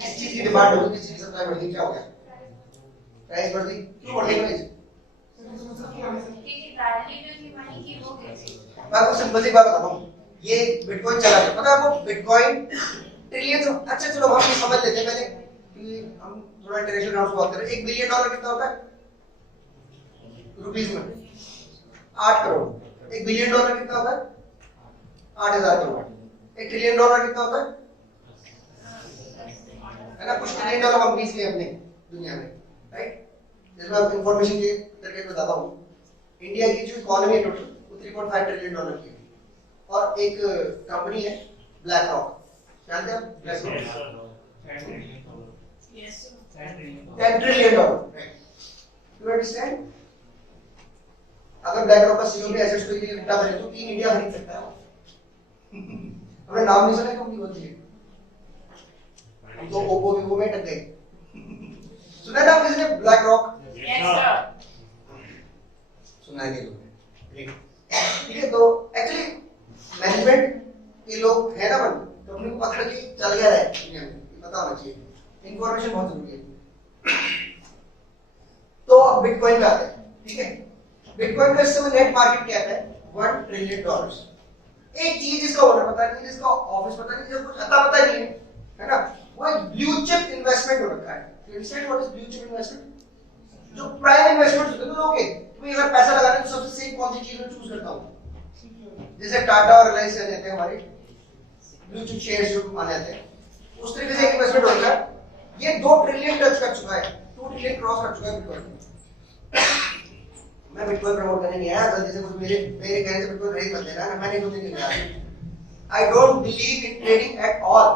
किस चीज की डिमांड होगी, किस चीज की सप्लाई बढ़ गई, क्या हो गया? प्राइस बढ़ गई, क्यों बढ़ गई प्राइस? मैं आपको सिंपल सी बात बताता हूँ, ये बिटकॉइन चला गया, पता है आपको बिटकॉइन ट्रिलियन, अच्छा चलो हम ये समझ लेते हैं पहले कि हम थोड़ा इंटरनेशनल ग्राउंड से बात करें, $1 बिलियन कितना होता है रुपीस में? 8 करोड़। $1 बिलियन कितना होता है? 8,000 करोड़। $1 ट्रिलियन कितना होता है? है ना, कुछ ट्रिलियन डॉलर कंपनीज भी अपने दुनिया में, राइट? जैसे मैं आपको इंफॉर्मेशन के तरीके से बताता हूँ, इंडिया की जो इकोनॉमी है टोटल वो $3.5 ट्रिलियन की है, और एक कंपनी है ब्लैक रॉक, जानते हैं आप black rock? Yes. $10 trillion, right? You understand? अगर ब्लैक रॉक का सीईओ भी एसेट्स को इकट्ठा करे तो 3 इंडिया खरीद सकता है। हमने नाम नहीं सुना कंपनी बोलती है, हम तो ओप्पो वीवो में टक गए। सुना नाम किसी ने ब्लैक रॉक? Yes, sir. सुना है नहीं लोगों ने, ठीक है? तो एक्चुअली मैनेजमेंट के लोग है ना, बन तो अपने को पकड़ के चल गया है दुनिया में, पता होना चाहिए, इंफॉर्मेशन बहुत जरूरी है। तो अब बिटकॉइन का आता है, ठीक है? बिटकॉइन का इस समय नेट मार्केट क्या है? $1 ट्रिलियन। एक चीज इसका ओनर पता नहीं, इसका ऑफिस पता नहीं, जो कुछ अता पता नहीं है ना, वो एक ब्लू चिप इन्वेस्टमेंट हो रखा है। Instant what is blue chip investment? जो प्राइम इन्वेस्टमेंट होते हैं ना लोगे, तुम्हें अगर पैसा लगाना है तो सबसे सेफ कौन सी चीज में चूज करता हूं? जैसे टाटा और रिलायंस रहते हैं हमारे ब्लू चिप शेयर्स जो माने जाते हैं, उस तरीके से इन्वेस्टमेंट हो रहा है। ये 2 ट्रिलियन टच कर चुका है, 2 ट्रिलियन क्रॉस कर चुका है बिटकॉइन। मैं बिटकॉइन प्रमोट करने नहीं आया, गलती से कुछ मेरे कहने से बिटकॉइन खरीद मत लेना, मैं नहीं सोचने के लिए आया। I don't believe in trading at all.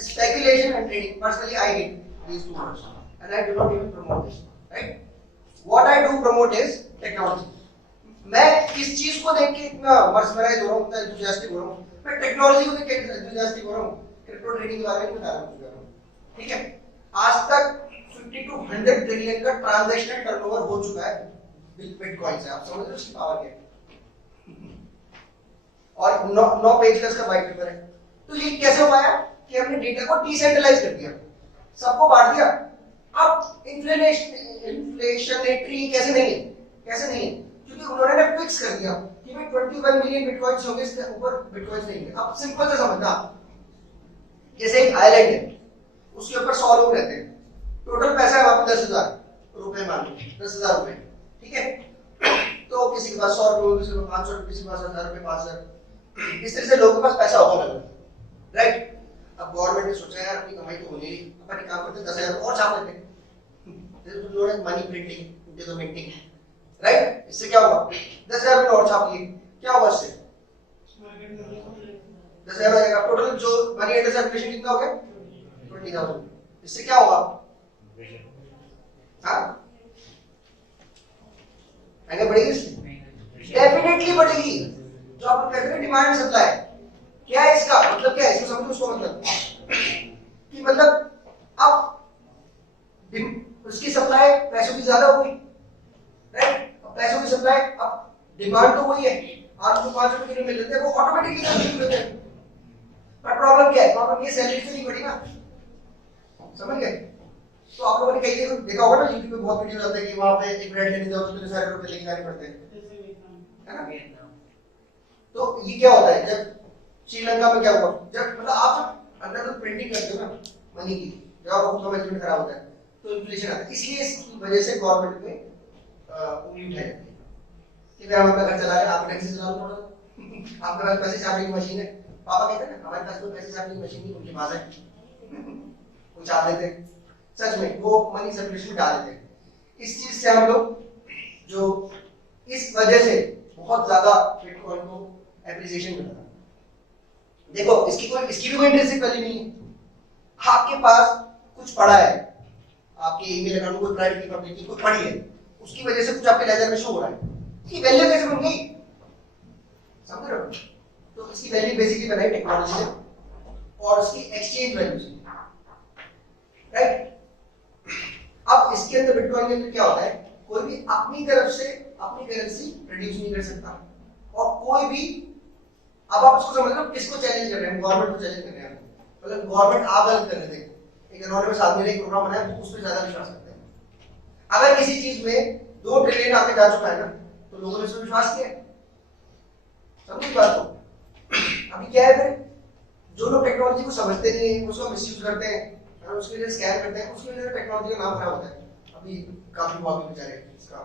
Speculation and trading, personally I hate these two words, and I do not even promote this. Right? What I do promote is technology. मैं किस चीज को देख के इतना मर्समराइज हो रहा हूँ, इतना एंथुसियास्टिक हो रहा हूँ? मैं टेक्नोलॉजी को देख के एंथुसियास्टिक हो रहा हूँ, क्रिप्टो ट्रेडिंग के बारे में बता रहा हूँ, ठीक है? आज तक 50 to 100 ट्रिलियन का ट्रांजैक्शनल टर्नओवर हो चुका है बिटकॉइन से, आप समझ रहे हो उसकी पावर क्या है? और 9 पेज का इसका व्हाइट पेपर है। तो ये कैसे हो पाया कि हमने डेटा को डिसेंट्रलाइज कर दिया, सबको बांट दिया। अब इन्फ्लेशनरी कैसे नहीं है? कैसे नहीं है? क्योंकि उन्होंने ने फिक्स कर दिया कि भाई 21 मिलियन बिटकॉइंस होंगे, इसके ऊपर बिटकॉइंस नहीं है। अब सिंपल से समझना, जैसे एक आइलैंड है, उसके ऊपर 100 लोग रहते हैं, टोटल पैसा है वहां पे 10,000 रुपए, मान लो 10,000 रुपए, ठीक है? तो किसी के पास 100 रुपए, किसी के पास 500 रुपए, किसी के पास 1,000 रुपए, 5,000, इस तरह से लोगों के पास पैसा होगा लगभग, राइट? अब गवर्नमेंट ने सोचा यार अपनी कमाई तो होनी है, अपन एक काम करते हैं 10,000 और छाप देते हैं, मनी प्रिंटिंग, मिंटिंग, राइट? इससे क्या होगा? 10,000 रुपए और छाप लिए, क्या होगा इससे? 10,000 हो जाएगा। टोटल जो मनी एंटर सर्कुलेशन कितना हो गया? 20,000। इससे क्या होगा? हाँ, महंगाई बढ़ेगी इससे? डेफिनेटली बढ़ेगी। जो आप कहते हैं डिमांड एंड सप्लाई, क्या है इसका मतलब? क्या है इसको समझो, उसको मतलब कि मतलब अब उसकी सप्लाई पैसों की ज्यादा हो गई, राइट? पैसों की सप्लाई, अब डिमांड तो वही है, आपको 5 रुपए किलो मिल रहे थे, वो ऑटोमेटिकली मिल रहे थे। पर प्रॉब्लम क्या है? प्रॉब्लम ये सैलरी से नहीं बढ़ी ना, समझ गए? तो आप लोगों ने कहीं देखा होगा ना, यूट्यूब पे बहुत वीडियो आते हैं कि वहां पे एक ब्रेड लेने जाओ तो इतने सारे रुपए लेके जाने पड़ते हैं, है ना? तो ये क्या होता है? जब श्रीलंका में क्या हुआ, जब मतलब आप अंदर तो प्रिंटिंग करते हो ना मनी की, जब आपका मैनेजमेंट खराब होता है तो इन्फ्लेशन आता है। इसलिए इसकी वजह से गवर्नमेंट में उंगली उठाई जाती है कि भाई हम अपना घर चला रहे हैं, आप टैक्सी चला लो थोड़ा, आपके पास पैसे छापने की मशीन है। पापा कहते हैं ना हमारे पास कोई पैसे छापने की मशीन नहीं, उनके पास है, वो छाप देते हैं। सच में वो मनी सर्कुलेशन में डाल देते हैं। इस चीज से हम लोग जो इस वजह से बहुत ज्यादा बिटकॉइन को एप्रिसिएशन मिला। देखो इसकी भी कोई इंट्रिंसिक वैल्यू नहीं है। आपके पास कुछ पड़ा है, आपके ईमेल अकाउंट में कोई प्राइवेट की पब्लिक की कोई पड़ी है, उसकी वजह से कुछ आपके लेजर में शो हो रहा है, इसकी वैल्यू कैसे बन गई, समझ रहे हो? तो इसकी वैल्यू बेसिकली बनाई टेक्नोलॉजी ने और उसकी एक्सचेंज वैल्यू से, राइट? अब इसके अंदर बिटकॉइन के अंदर क्या होता है, कोई भी अपनी तरफ से अपनी करेंसी प्रोड्यूस नहीं कर सकता और कोई भी, अब आप उसको समझ लो किसको चैलेंज कर रहे हैं, गवर्नमेंट को चैलेंज कर रहे हैं, मतलब गवर्नमेंट आप गलत कर रहे थे, एक एनोनिमस आदमी ने एक प्रोग्राम बनाया तो उस पर ज्यादा विश्वास करते हैं। अगर किसी चीज में 2 ट्रिलियन आके जा चुका है ना तो लोगों ने उस पर विश्वास किया, समझ बात हो? अभी क्या है फिर, जो लोग टेक्नोलॉजी को समझते नहीं है उसका मिसयूज करते हैं और उसके लिए स्कैम करते हैं, उसकी वजह से टेक्नोलॉजी का नाम खराब होता है। अभी काफी हुआ भी बेचारे इसका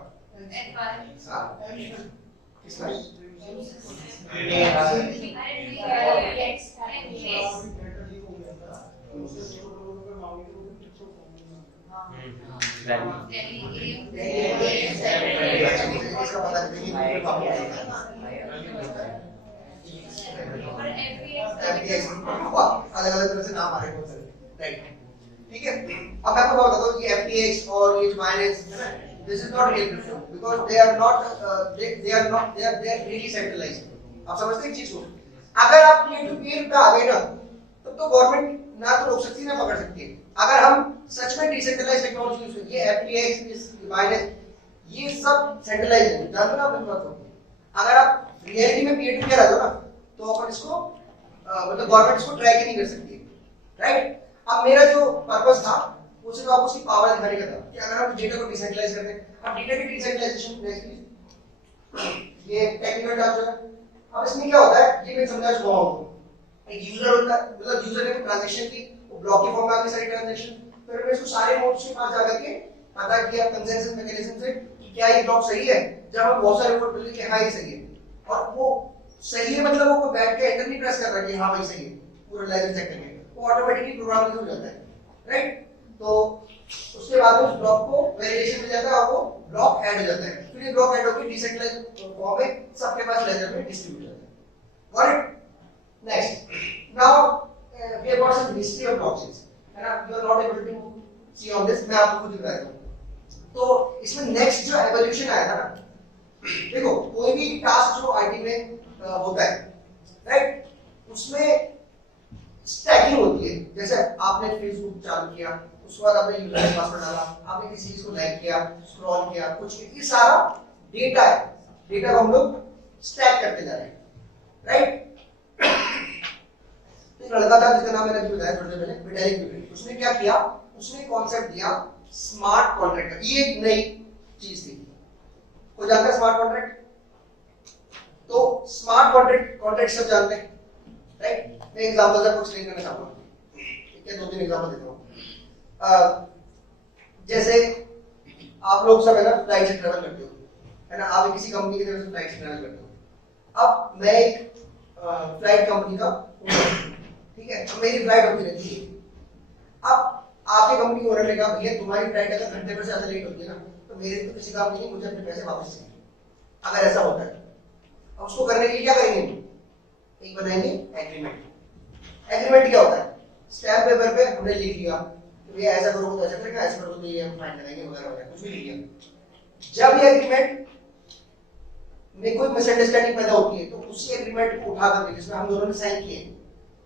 इसका पता नहीं अलग अलग तरह से नाम आ रहे हैं, राइट? ठीक है, अब मैं आपको बताता हूँ कि FTX और ये Binance है ना, this is not real crypto because they are not really centralized। आप समझते हैं चीज को? अगर आप peer to peer पे आ गए ना तब तो गवर्नमेंट ना तो रोक सकती है ना पकड़ सकती है। अगर हम सच में डिसेंट्रलाइज्ड टेक्नोलॉजी यूज करें, ये FTX, Binance, ये सब सेंट्रलाइज्ड है, जानते हो ना अपनी बात को? अगर आप रियलिटी में peer to peer आ जाओ ना तो अपन इसको मतलब गवर्नमेंट इसको ट्रैक ही नहीं कर सकती, राइट? अब मेरा जो पर्पस था वो सिर्फ आपको उसकी पावर दिखाने का था कि अगर हम डेटा को डिसेंट्रलाइज करते हैं, अब डेटा की डिसेंट्रलाइजेशन ये टेक्निकल टर्म है। अब इसमें क्या होता है, ये मैं समझा चुका हूं। एक यूजर होता है, मतलब यूजर ने ट्रांजैक्शन की, वो ब्लॉक के फॉर्म में आके सारी ट्रांजैक्शन, फिर मैं इसको सारे नोड्स के पास जाकर के पता किया कंसेंसस मैकेनिज्म से कि क्या ये ब्लॉक सही है, जब हम बहुत सारे रिपोर्ट मिलते कि हाँ ये सही है, और वो सही है मतलब वो बैठ के एंटर नहीं प्रेस कर रहा कि हाँ भाई सही है, पूरा लाइसेंस चेक करके वो ऑटोमेटिकली प्रोग्राम हो जाता है, राइट? तो उसके बाद उस ब्लॉक को वैलिडेशन मिल जाता है और वो ब्लॉक ऐड हो जाता है, फिर ये ब्लॉक ऐड होकर डिसेंट्रलाइज्ड फॉर्म में सबके पास लेजर में डिस्ट्रीब्यूट हो जाता है। Got it? Next, now we have got some history of blockchains, है ना? You are not able to see on this, मैं आपको खुद दिखा देता हूं। तो इसमें नेक्स्ट जो एवोल्यूशन आया था ना, देखो कोई भी टास्क जो आईटी में होता है, राइट, उसमें स्टैकिंग होती है। जैसे आपने फेसबुक चालू किया, उसके बाद आपने यूजर पासवर्ड डाला, आपने किसी चीज को लाइक किया, स्क्रॉल किया, कुछ ये सारा डेटा है, डेटा को हम लोग स्टैक करते जा रहे हैं, राइट? एक लड़का था जिसका नाम मैंने अभी बताया थोड़ी देर पहले, विटालिक ब्यूटेन। उसने क्या किया, उसने कॉन्सेप्ट दिया स्मार्ट कॉन्ट्रैक्ट का। ये एक नई चीज थी, कोई जानता है स्मार्ट कॉन्ट्रैक्ट? तो स्मार्ट कॉन्ट्रैक्ट सब जानते हैं, राइट? मैं एग्जांपल से एक्सप्लेन करना चाहूंगा, ठीक है? 2-3 एग्जांपल देता हूं। जैसे आप लोग सब है ना फ्लाइट से ट्रैवल करते हो, है ना? आप किसी कंपनी की तरफ से फ्लाइट से ट्रैवल करते हो। अब मैं एक फ्लाइट कंपनी का ओनर, ठीक है? तो मेरी फ्लाइट होती रहती है। अब आपके कंपनी के ओनर ने कहा भैया तुम्हारी फ्लाइट अगर घंटे भर से ज्यादा लेट होती है ना तो मेरे तो किसी काम नहीं, मुझे अपने पैसे वापस चाहिए। अगर ऐसा होता है अब उसको करने के लिए क्या करेंगे? एक बनाएंगे एग्रीमेंट। एग्रीमेंट क्या होता है? स्टैम्प पेपर पे हमने लिख लिया कि भैया ऐसा करो तो ऐसा करेंगे, ऐसा करो तो ये हम फाइन लगाएंगे वगैरह वगैरह, कुछ भी लिख लिया। जब ये एग्रीमेंट में कोई मिसअंडरस्टैंडिंग पैदा होती है तो उसी एग्रीमेंट को उठा करके, जिसमें हम दोनों ने साइन किए,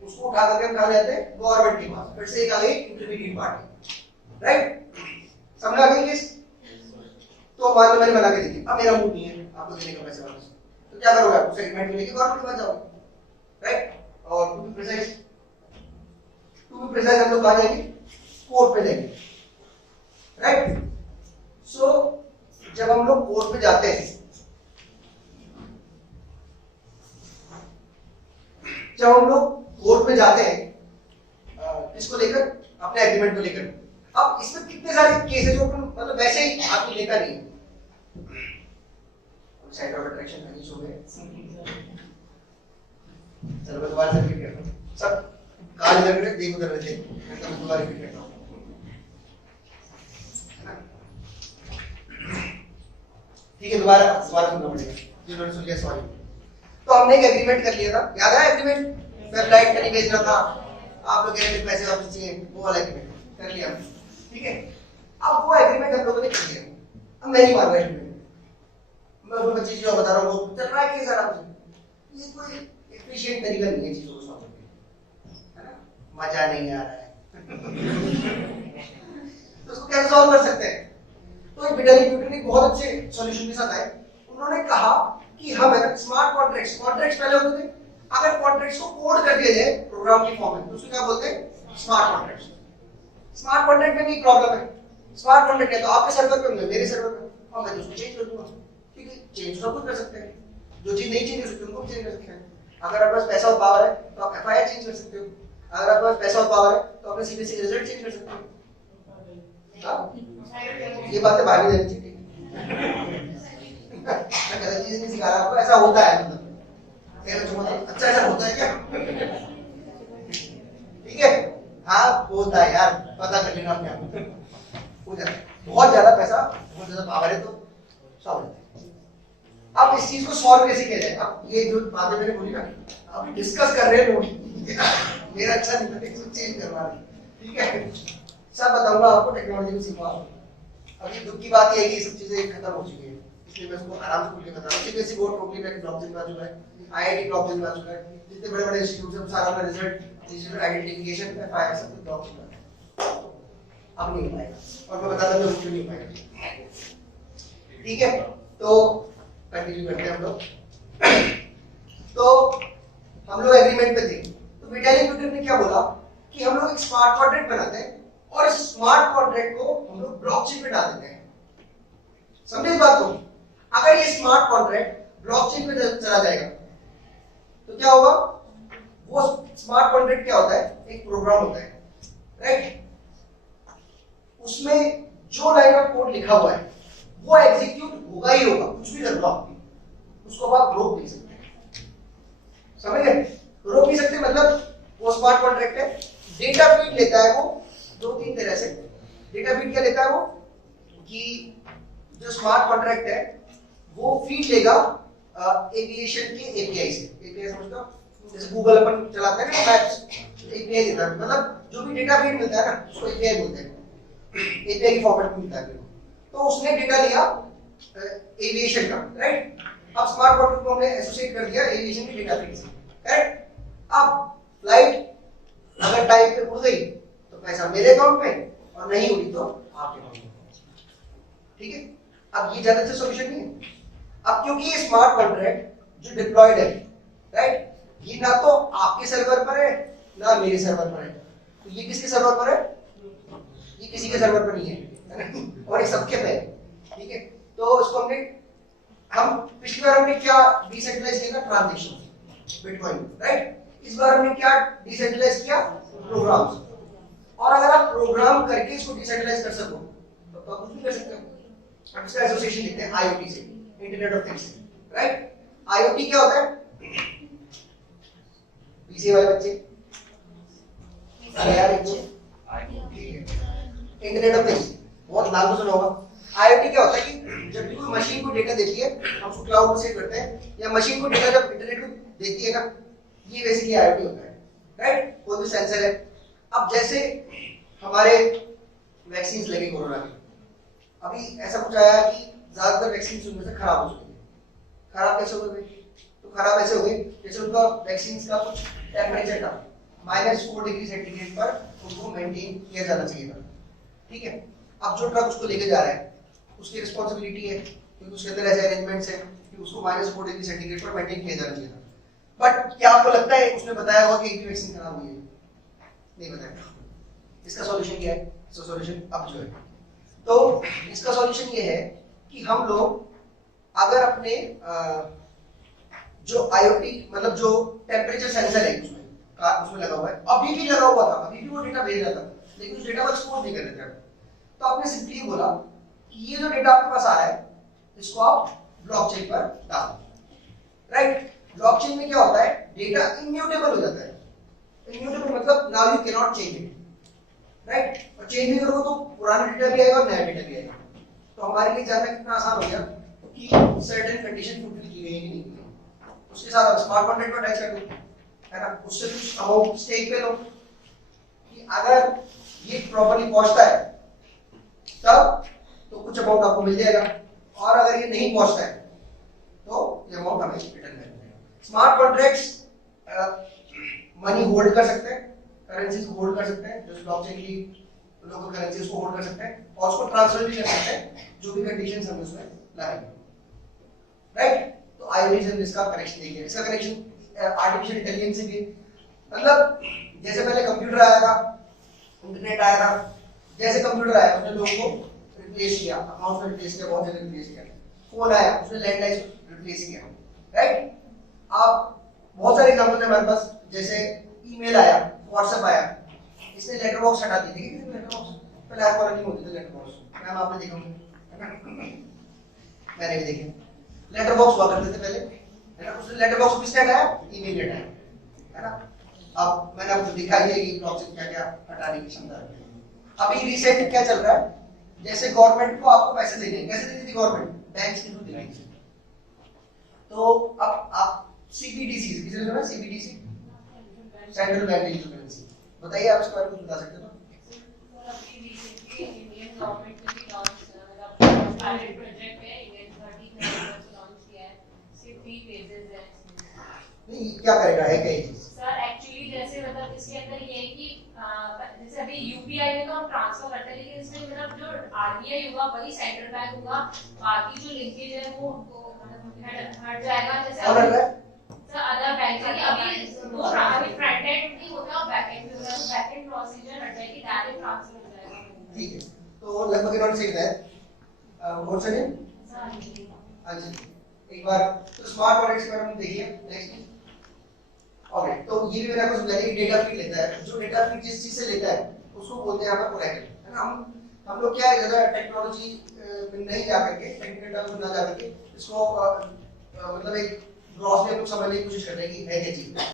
उसको उठा करके हम कहा जाते हैं गवर्नमेंट के पास, फिर से एक आ गई इंटरमीडिएट पार्टी, राइट? समझ आ गई किस? तो मान लो मैंने बना के दी थी, अब मेरा मूड नहीं है आपको देने का पैसे वापस, तो क्या करोगे? आप उस एग्रीमेंट को लेके गवर्नमेंट के पास जाओगे, राइट? और टू बी प्रिसाइज हम लोग कहाँ जाएंगे? कोर्ट पे जाएंगे, राइट? सो जब हम लोग कोर्ट पे जाते हैं, किसको लेकर? अपने एग्रीमेंट को लेकर। अब इसमें कितने सारे केस है जो मतलब वैसे ही आपने लेकर नहीं है। साइड ऑफ अट्रैक्शन मैनेज हो गए। चलो मैं दोबारा से रिपीट करता हूं। सब काल इधर करे, देख उधर रहे, मैं दोबारा रिपीट करता हूं। ठीक है, दोबारा सुनना पड़ेगा, जिन्होंने सुन लिया सॉरी। तो हमने एक एग्रीमेंट कर लिया था, याद है एग्रीमेंट? मैं फ्लाइट नहीं भेजना था, आप लोग कह रहे थे पैसे वापस चाहिए, वो वाला एग्रीमेंट कर लिया, ठीक है? अब वो एग्रीमेंट हम लोगों ने कर लिया, अब मैं नहीं मान रहा एग्रीमेंट, मैं 25 चीजों बता रहा हूँ, चल रहा है कि आराम से। ये कोई एफिशिएंट तरीका नहीं है चीजों को सॉल्व करने का, है ना? मजा नहीं आ रहा है तो उसको कैसे सॉल्व कर सकते हैं? तो एक विटाली न्यूटन एक बहुत अच्छे सॉल्यूशन के साथ आए। उन्होंने कहा कि हम है ना स्मार्ट कॉन्ट्रैक्ट्स पहले होते थे, अगर कॉन्ट्रैक्ट्स को कोड कर दिया जाए प्रोग्राम की फॉर्म में तो उसको क्या बोलते हैं? Smart contracts. स्मार्ट कॉन्ट्रैक्ट में भी प्रॉब्लम है। स्मार्ट कॉन्ट्रैक्ट है तो आपके सर्वर पे होंगे, मेरे सर्वर पे, और मैं तो उसको चेंज कर दूंगा, क्योंकि चेंज सब कुछ कर सकते हैं। जो चीज नहीं चेंज हो सकती उनको भी चेंज कर सकते हैं। अगर आपके पास पैसा और पावर है तो आप एफआईआर चेंज कर सकते हो। अगर आपके पास पैसा और पावर है तो अपने सीबीएसई रिजल्ट चेंज कर सकते हो। ये बातें बाहर नहीं जानी चाहिए। मैं गलत चीज नहीं सिखा रहा आपको, ऐसा होता है। मतलब अच्छा ऐसा होता है क्या? ठीक है, हाँ होता है यार, पता कर लेना अपने आप हो जाता है। बहुत ज्यादा पैसा, बहुत ज्यादा पावर है तो सॉल्व होता है। अब इस चीज को सॉल्व कैसे किया जाए? अब ये जो बातें मैंने बोली ना, अब डिस्कस कर रहे हैं लोग मेरा अच्छा नहीं लगता, इसको चेंज करवा रहे, ठीक है? सब बताऊंगा आपको, टेक्नोलॉजी में सीखा। अभी दुख की बात ये है कि सब चीजें खत्म हो चुकी है, इसलिए मैं इसको आराम से खुल के बता रहा हूँ। सीबीएसई बोर्ड टोटली में ब्लॉकचेन आ चुका है, आईआईटी ब्लॉकचेन में आ चुका है, जितने बड़े-बड़े इंस्टीट्यूट हैं सारा अपना रिजल्ट, डिजिटल आइडेंटिफिकेशन पे फायर सब कुछ ब्लॉकचेन में है। अब नहीं पाएगा, और मैं बताता हूँ क्यों नहीं पाएगा। ठीक है, तो कंटिन्यू करते हैं हम लोग। तो हम लोग एग्रीमेंट पे थे, तो विटाली न्यूटन ने क्या बोला कि हम लोग एक स्मार्ट कॉन्ट्रैक्ट बनाते हैं और इस स्मार्ट कॉन्ट्रैक्ट को हम लोग ब्लॉकचेन पे डाल देते हैं। समझे इस बात को? अगर ये स्मार्ट कॉन्ट्रैक्ट ब्लॉकचेन पे चला जाएगा तो क्या होगा? वो स्मार्ट कॉन्ट्रैक्ट क्या होता है? एक प्रोग्राम होता है, राइट? उसमें जो लाइन ऑफ कोड लिखा हुआ है वो एग्जीक्यूट होगा ही होगा, कुछ भी कर दो आप, उसको आप रोक नहीं सकते। समझ गए? रोक नहीं सकते मतलब वो स्मार्ट कॉन्ट्रैक्ट है, डेटा फीड लेता है वो दो तीन तरह से। डेटा फीड क्या लेता है वो? कि जो स्मार्ट कॉन्ट्रैक्ट है वो फीड लेगा एविएशन के एपीआई से। एपीआई समझते हो? जैसे गूगल अपन चलाते हैं ना, मैप्स एपीआई देता है, मतलब जो भी डेटा फीड मिलता है ना उसको एपीआई बोलते हैं। एपीआई की फॉर्मेट में मिलता है। तो उसने डेटा लिया एविएशन का, राइट? अब स्मार्ट कॉन्ट्रैक्ट को हमने एसोसिएट कर दिया एविएशन के डेटा फीड से, राइट? अब फ्लाइट अगर टाइम पे उड़ गई तो पैसा मेरे अकाउंट में, और नहीं उड़ी तो आपके अकाउंट में। ठीक है? अब ये ज्यादा अच्छा सॉल्यूशन नहीं है। अब क्योंकि ये स्मार्ट कॉन्ट्रैक्ट जो डिप्लॉयड है, राइट, ये ना तो आपके सर्वर पर है ना मेरे सर्वर पर है, तो ये किसके सर्वर पर है? ये किसी के सर्वर पर नहीं है, और ये सबके पे है। ठीक है, तो इसको हम पिछली बार हमने क्या डिसेंट्रलाइज किया? Transaction, bitcoin, right? इस बार हमने क्या डिसेंट्रलाइज किया? प्रोग्राम्स। और अगर आप प्रोग्राम करके इसको डिसेंट्रलाइज कर सको तो आप कुछ भी कर सकते हो। हम इसका एसोसिएशन लिखते हैं आईओटी से, internet of things, right? IoT क्या होता है? पीसी वाले बच्चे यार, इंटरनेट ऑफ थिंग्स बहुत नाम तो सुना होगा। आईओटी क्या होता है कि जब भी कोई मशीन को डेटा देती है हम उसको क्लाउड में सेव करते हैं, या मशीन को डेटा जब इंटरनेट को देती है ना, ये बेसिकली आईओटी होता है, राइट? कोई भी सेंसर है। अब जैसे हमारे वैक्सीन लगे कोरोना की, अभी ऐसा कुछ आया कि ज्यादातर वैक्सीन उनमें से खराब हो चुकी है। खराब कैसे हो गई? तो खराब ऐसे हो गई जैसे उनका वैक्सीन का कुछ टेम्परेचर था, -4 डिग्री सेंटीग्रेड पर उनको मेंटेन किया जाना चाहिए था। ठीक है, अब जो ट्रक उसको लेके जा रहा है उसकी रिस्पांसिबिलिटी है, क्योंकि उसके अंदर ऐसे अरेंजमेंट्स है कि उसको -4 डिग्री सेंटीग्रेड पर मेंटेन किया जाना चाहिए था। बट क्या आपको लगता है उसने बताया होगा कि एक वैक्सीन खराब हुई है? नहीं बताया। इसका सॉल्यूशन क्या है? इसका सॉल्यूशन अब जो है, तो इसका सॉल्यूशन ये है कि हम लोग अगर अपने जो आईओटी मतलब जो टेम्परेचर सेंसर है उसमें लगा हुआ है, अभी भी लगा हुआ था, अभी भी वो डेटा भेज रहा था, लेकिन उस डेटा को एक्सपोज नहीं कर रहे थे, तो आपने सिंपली बोला कि ये जो डेटा आपके पास आ रहा है इसको आप ब्लॉकचेन पर डाल दो, राइट? ब्लॉकचेन में क्या होता है? डेटा इम्यूटेबल हो जाता है। इम्यूटेबल मतलब now you can not change it, right? और चेंज नहीं करोगे तो पुराना डेटा भी आएगा और नया डेटा भी आएगा। तो हमारे लिए जानना कितना आसान हो गया कि सर्टेन कंडीशन फुलफिल की गई है कि नहीं, उसके साथ आप स्मार्ट कॉन्ट्रैक्ट को अटैच कर दो, है ना? उससे कुछ अमाउंट स्टेक पे लो कि अगर ये प्रॉपर्ली पहुंचता है तब तो कुछ अमाउंट आपको मिल जाएगा, और अगर ये नहीं पहुंचता है ये अमाउंट हमें रिटर्न करना है। स्मार्ट कॉन्ट्रैक्ट्स मनी होल्ड कर सकते हैं, करेंसीज होल्ड कर सकते हैं, जो ब्लॉकचेन की लोकल करेंसीज को होल्ड कर सकते हैं और उसको ट्रांसफर भी कर सकते हैं, जो भी कंडीशंस हम उसमें लगाएंगे, राइट। तो आईओएस हम इसका कनेक्शन देंगे। इसका कनेक्शन आर्टिफिशियल इंटेलिजेंस से भी, मतलब जैसे पहले कंप्यूटर आया था, इंटरनेट आया था, जैसे कंप्यूटर आया उसने लोगों को रिप्लेस किया, अकाउंट में रिप्लेस किया, बहुत जगह रिप्लेस किया। फोन आया उसने लैंडलाइन रिप्लेस किया, राइट। आप बहुत सारे एग्जांपल है हमारे पास, जैसे ईमेल आया, व्हाट्सएप आया, इसने लेटर बॉक्स हटा दी थी। लेटर बॉक्स पहले हाई क्वालिटी होती थी, लेटर बॉक्स मैम आपने देखा होगा, मैंने भी देखे। लेटर बॉक्स हुआ करते थे पहले, है ना। उसने लेटर बॉक्स किसने हटाया? ईमेल ने हटाया, है ना। अब मैंने आपको दिखाई है कि ब्लॉकचेन क्या क्या हटाने की क्षमता रखती है। अभी रिसेंट क्या चल रहा है, जैसे गवर्नमेंट को आपको पैसे देने हैं, कैसे देती थी गवर्नमेंट? बैंक के थ्रू देती थी। तो अब आप सीबीडीसी, किसने सुना CBDC? Central bank digital currency. बताइए आप इसके बारे में कुछ बता सकते हो? इंडियन गवर्नमेंट ने भी लॉन्च पायलट प्रोजेक्ट है, इंडियन 30 ने लॉन्च किया है, सिर्फ 3 फेजेस है। नहीं क्या करेगा, है क्या ये चीज? सर एक्चुअली जैसे मतलब इसके अंदर ये है कि जैसे अभी यूपीआई में तो हम ट्रांसफर करते हैं, लेकिन इसमें मतलब जो आरबीआई होगा वही सेंट्रल बैंक होगा, बाकी जो लिंकेज है वो हट जाएगा। जैसे और है सर अदर बैंक है, अभी वो अभी फ्रंट एंड नहीं होता और बैक एंड में होता है, बैक एंड प्रोसीजर हट जाएगी, डायरेक्ट ट्रांसफर हो जाएगा। ठीक है, तो लगभग इन्होंने सही बताया। और सर अच्छा, एक बार तो स्मार्ट कॉन्ट्रैक्ट्स के बारे में देखिए नेक्स्ट। ओके, तो ये भी मैंने आपको समझाया कि डेटा फीड लेता है, जो डेटा फीड जिस चीज से लेता है उसको बोलते हैं हमारा कोलैटरल, है ना। हम लोग क्या है, ज्यादा टेक्नोलॉजी में नहीं जा करके, टेक्निकल टर्म में ना जा करके इसको मतलब एक ग्रॉस में कुछ समझने की कोशिश कर रहे हैं कि है क्या चीज।